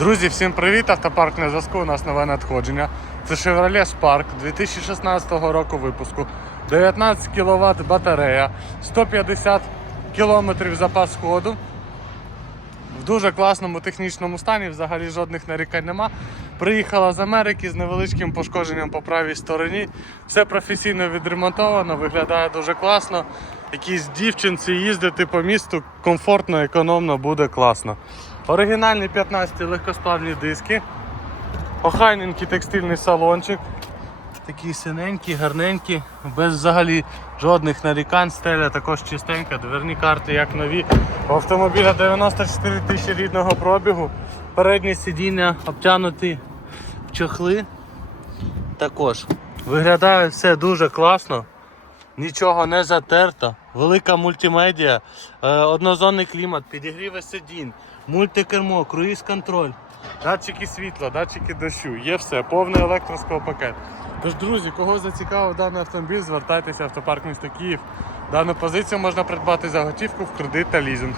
Друзі, всім привіт! Автопарк на зв'язку. У нас нове надходження. Це Chevrolet Spark 2016 року випуску. 19 кВт батарея, 150 км запас ходу. Дуже класному технічному стані, взагалі жодних нарікань нема. Приїхала з Америки з невеличким пошкодженням по правій стороні. Все професійно відремонтовано, виглядає дуже класно. Якісь дівчинці їздити по місту комфортно, економно буде класно. Оригінальні 15 легкосплавні диски. Охайненький текстильний салончик. Такі синенькі, гарненькі, без взагалі жодних нарікань, стеля також чистенька, дверні карти як нові. У автомобіля 94 тисячі рідного пробігу. Передні сидіння обтянуті в чохли. Також виглядає все дуже класно, нічого не затерто. Велика мультимедіа, е, однозонний клімат, підігріве сидінь, мультикермо, круїз-контроль, датчики світла, датчики дощу, є все, повний електросковпакет. Тож, друзі, кого зацікавив даний автомобіль, звертайтеся в автопарк міста Київ. Дану позицію можна придбати за готівку в кредит та лізинг.